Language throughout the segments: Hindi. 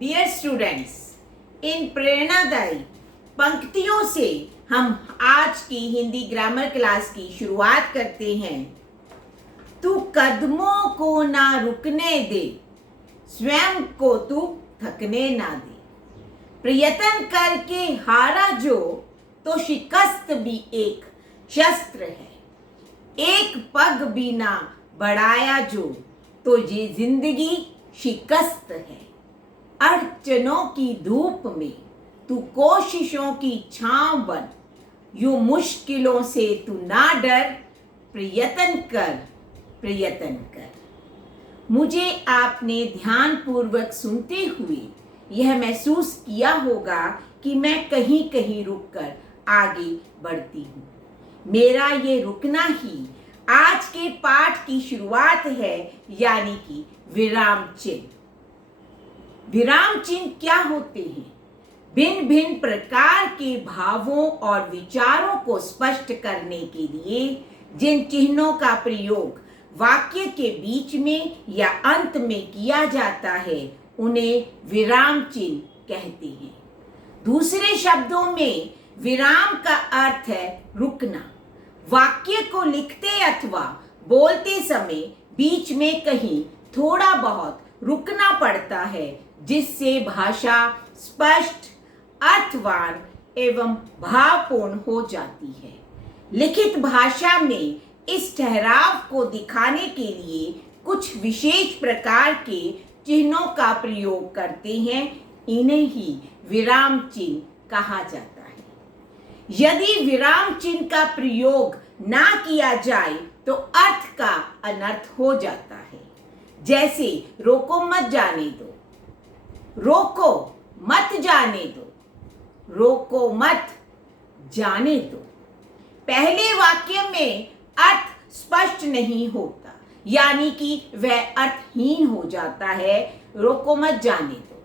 डियर स्टूडेंट्स, इन प्रेरणादायी पंक्तियों से हम आज की हिंदी ग्रामर क्लास की शुरुआत करते हैं। तू कदमों को ना रुकने दे, स्वयं को तू थकने ना दे। प्रयत्न करके हारा जो, तो शिकस्त भी एक शस्त्र है। एक पग भी ना बढ़ाया जो, तो ये जिंदगी शिकस्त है। अड़चनों की धूप में तू कोशिशों की छांव बन, यूं मुश्किलों से तू ना डर, प्रयत्न कर, प्रयत्न कर। मुझे आपने ध्यानपूर्वक सुनते हुए यह महसूस किया होगा कि मैं कहीं कहीं रुककर आगे बढ़ती हूँ। मेरा ये रुकना ही आज के पाठ की शुरुआत है, यानी कि विराम चिन्ह। विराम चिन्ह क्या होते हैं? भिन्न भिन्न प्रकार के भावों और विचारों को स्पष्ट करने के लिए जिन चिन्हों का प्रयोग वाक्य के बीच में या अंत में किया जाता है, उन्हें विराम चिन्ह कहते हैं। दूसरे शब्दों में विराम का अर्थ है रुकना। वाक्य को लिखते अथवा बोलते समय बीच में कहीं थोड़ा बहुत रुकना पड़ता है, जिससे भाषा स्पष्ट, अर्थवान एवं भावपूर्ण हो जाती है। लिखित भाषा में इस ठहराव को दिखाने के लिए कुछ विशेष प्रकार के चिन्हों का प्रयोग करते हैं। इन्हें ही विराम चिन्ह कहा जाता है। यदि विराम चिन्ह का प्रयोग ना किया जाए तो अर्थ का अनर्थ हो जाता है। जैसे रोको मत जाने दो, रोको मत जाने दो, रोको मत जाने दो। पहले वाक्य में अर्थ स्पष्ट नहीं होता, यानी कि वह अर्थहीन हो जाता है, रोको मत जाने दो।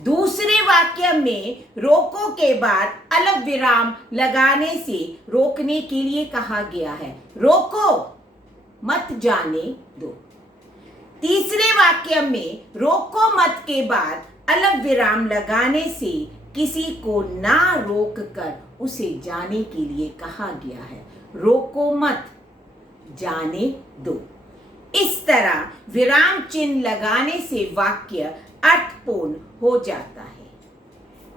दूसरे वाक्य में रोको के बाद अलग विराम लगाने से रोकने के लिए कहा गया है, रोको मत जाने दो। तीसरे वाक्य में रोको मत के बाद अलग विराम लगाने से किसी को ना रोक कर उसे जाने के लिए कहा गया है, रोको मत जाने दो। इस तरह विराम चिन्ह लगाने से वाक्य अर्थपूर्ण हो जाता है।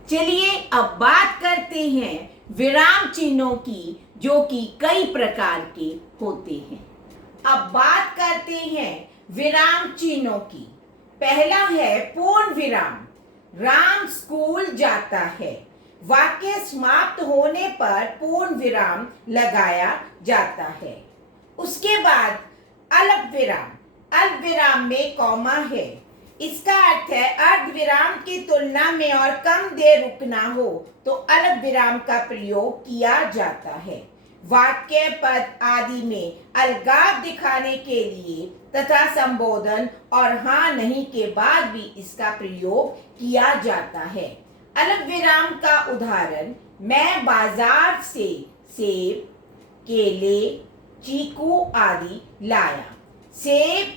चलिए अब बात करते हैं विराम चिन्हों की, जो कि कई प्रकार के होते हैं। अब बात करते हैं विराम चिन्हों की। पहला है पूर्ण विराम। राम स्कूल जाता है। वाक्य समाप्त होने पर पूर्ण विराम लगाया जाता है। उसके बाद अल्प विराम। अल्प विराम में कॉमा है। इसका अर्थ है अर्ध विराम की तुलना में और कम देर रुकना हो तो अल्प विराम का प्रयोग किया जाता है। वाक्य, पद आदि में अलगाव दिखाने के लिए तथा संबोधन और हाँ नहीं के बाद भी इसका प्रयोग किया जाता है। अल्प विराम का उदाहरण, मैं बाजार से सेब, केले, चीकू आदि लाया। सेब,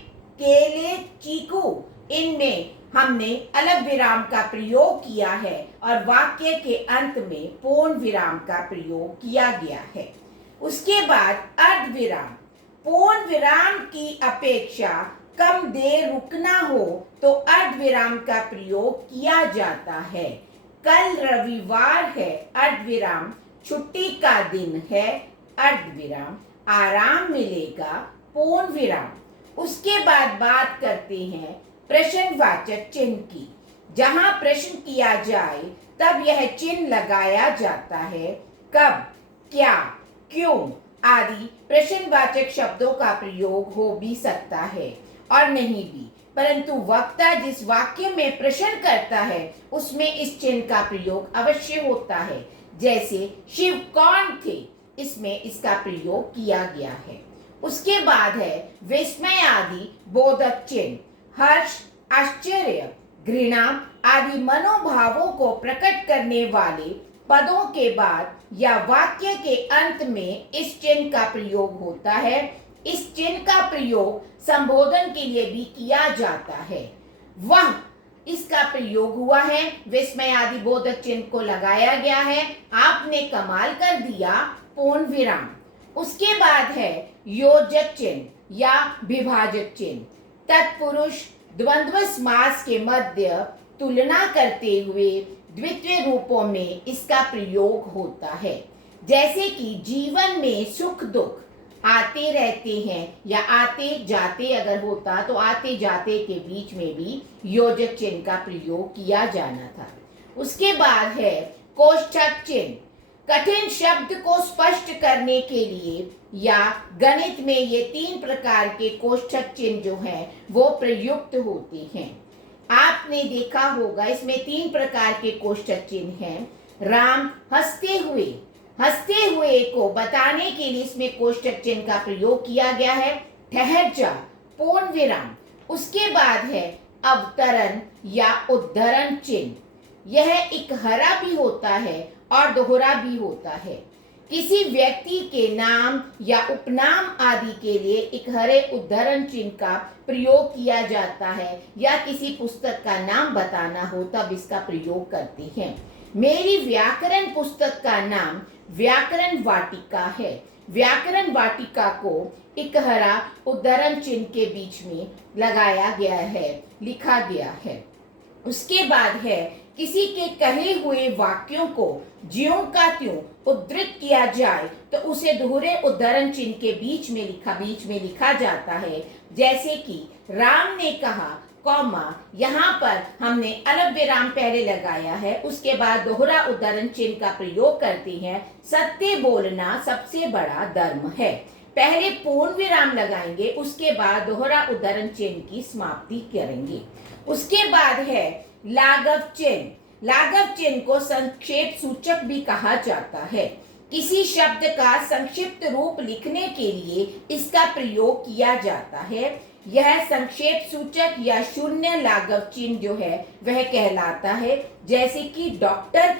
केले, चीकू, इनमें हमने अलग विराम का प्रयोग किया है और वाक्य के अंत में पूर्ण विराम का प्रयोग किया गया है। उसके बाद अर्ध विराम। पूर्ण विराम की अपेक्षा कम देर रुकना हो तो अर्ध विराम का प्रयोग किया जाता है। कल रविवार है, अर्ध विराम, छुट्टी का दिन है, अर्ध विराम, आराम मिलेगा, पूर्ण विराम। उसके बाद बात करते हैं प्रश्नवाचक चिन्ह की। जहां प्रश्न किया जाए तब यह चिन्ह लगाया जाता है। कब, क्या, क्यों आदि प्रश्नवाचक शब्दों का प्रयोग हो भी सकता है और नहीं भी, परंतु वक्ता जिस वाक्य में प्रश्न करता है उसमें इस चिन्ह का प्रयोग अवश्य होता है। जैसे शिव कौन थे, इसमें इसका प्रयोग किया गया है। उसके बाद है विस्मय आदि बोधक चिन्ह। हर्ष, आश्चर्य, घृणा आदि मनोभावों को प्रकट करने वाले पदों के बाद या वाक्य के अंत में इस चिन्ह का प्रयोग होता है। इस चिन्ह का प्रयोग संबोधन के लिए भी किया जाता है। वह, इस इसका प्रयोग हुआ है, विस्मय आदि बोधक चिन्ह को लगाया गया है, आपने कमाल कर दिया, पूर्ण विराम। उसके बाद है योजक चिन्ह या विभाजक चिन्ह। तत्पुरुष द्वंद्व समास के मध्य तुलना करते हुए द्वितीय रूपों में इसका प्रयोग होता है। जैसे कि जीवन में सुख दुख आते रहते हैं या आते जाते अगर होता तो आते जाते के बीच में भी योजक चिन्ह का प्रयोग किया जाना था। उसके बाद है कोष्ठक चिन्ह। कठिन शब्द को स्पष्ट करने के लिए या गणित में ये 3 प्रकार के कोष्ठक चिन्ह जो हैं वो प्रयुक्त होते हैं। आपने देखा होगा इसमें 3 प्रकार के कोष्ठक चिन्ह हैं। राम हंसते हुए को बताने के लिए इसमें कोष्ठक चिन्ह का प्रयोग किया गया है। ठहर जा, पूर्ण विराम। उसके बाद है अवतरण या उद्धरण चिन्ह। यह एक हरा भी होता है और दोहरा भी होता है। किसी व्यक्ति के नाम या उपनाम आदि के लिए एक हरे उद्धरण चिन्ह का प्रयोग किया जाता है या किसी पुस्तक का नाम बताना हो तब इसका प्रयोग करते हैं। मेरी व्याकरण पुस्तक का नाम व्याकरण वाटिका है। व्याकरण वाटिका को एक हरा उद्धरण चिन्ह के बीच में लगाया गया है, लिखा गया है। उसके बाद है किसी के कहे हुए वाक्यों को ज्यों का त्यों उद्धृत किया जाए तो उसे दोहरे उद्धरण चिन्ह के बीच में लिखा जाता है। जैसे कि राम ने कहा, कॉमा, यहाँ पर हमने अलग विराम पहले लगाया है, उसके बाद दोहरा उद्धरण चिन्ह का प्रयोग करते हैं। सत्य बोलना सबसे बड़ा धर्म है। पहले पूर्ण विराम लगाएंगे, उसके बाद दोहरा उद्धरण चिन्ह की समाप्ति करेंगे। उसके बाद है लाघव चिन्ह। लाघव चिन्ह को संक्षेप सूचक भी कहा जाता है। किसी शब्द का संक्षिप्त रूप लिखने के लिए इसका प्रयोग किया जाता है। यह संक्षेप सूचक या शून्य लाघव चिन्ह जो है वह कहलाता है। जैसे कि डॉक्टर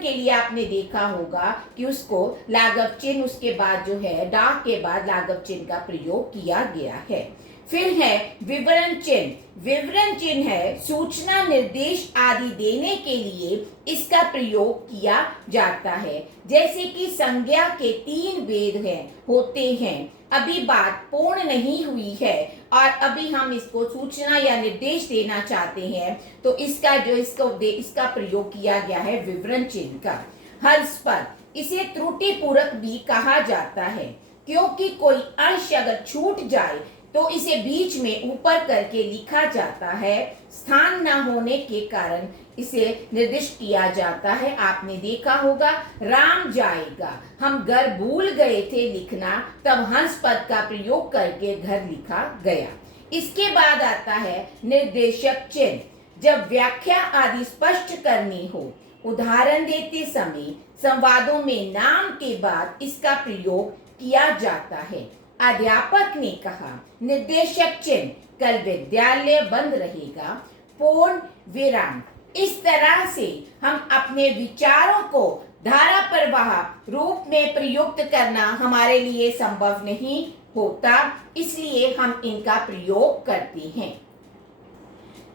के लिए आपने देखा होगा कि उसको लाघव चिन्ह उसके बाद जो है डाक के बाद लाघव चिन्ह का प्रयोग किया गया है। फिर है विवरण चिन्ह। विवरण चिन्ह है सूचना निर्देश आदि देने के लिए इसका प्रयोग किया जाता है। जैसे कि संज्ञा के 3 भेद होते हैं। अभी बात पूर्ण नहीं हुई है और अभी हम इसको सूचना या निर्देश देना चाहते हैं तो इसका प्रयोग किया गया है विवरण चिन्ह का। हर्षपद, इसे त्रुटि पूर्वक भी कहा जाता है क्योंकि कोई अंश अगर छूट जाए तो इसे बीच में ऊपर करके लिखा जाता है। स्थान न होने के कारण इसे निर्दिष्ट किया जाता है। आपने देखा होगा राम जाएगा, हम घर भूल गए थे लिखना, तब हंस पद का प्रयोग करके घर लिखा गया। इसके बाद आता है निर्देशक चिन्ह। जब व्याख्या आदि स्पष्ट करनी हो, उदाहरण देते समय संवादों में नाम के बाद इसका प्रयोग किया जाता है। अध्यापक ने कहा, निर्देशक चिन्ह, कल विद्यालय बंद रहेगा, पूर्ण विराम। इस तरह से हम अपने विचारों को धारा प्रवाह रूप में प्रयुक्त करना हमारे लिए संभव नहीं होता, इसलिए हम इनका प्रयोग करते हैं।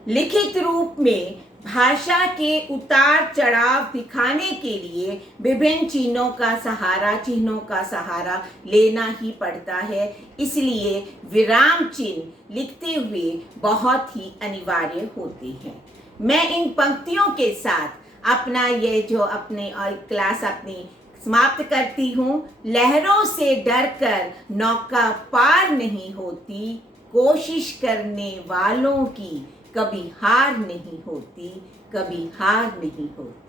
लिखित रूप में भाषा के उतार चढ़ाव दिखाने के लिए विभिन्न चिन्हों का सहारा लेना ही पड़ता है। इसलिए विराम चिन्ह लिखते हुए बहुत ही अनिवार्य होते हैं। मैं इन पंक्तियों के साथ अपना क्लास अपनी समाप्त करती हूँ। लहरों से डरकर नौका पार नहीं होती, कोशिश करने वालों की कभी हार नहीं होती, कभी हार नहीं होती।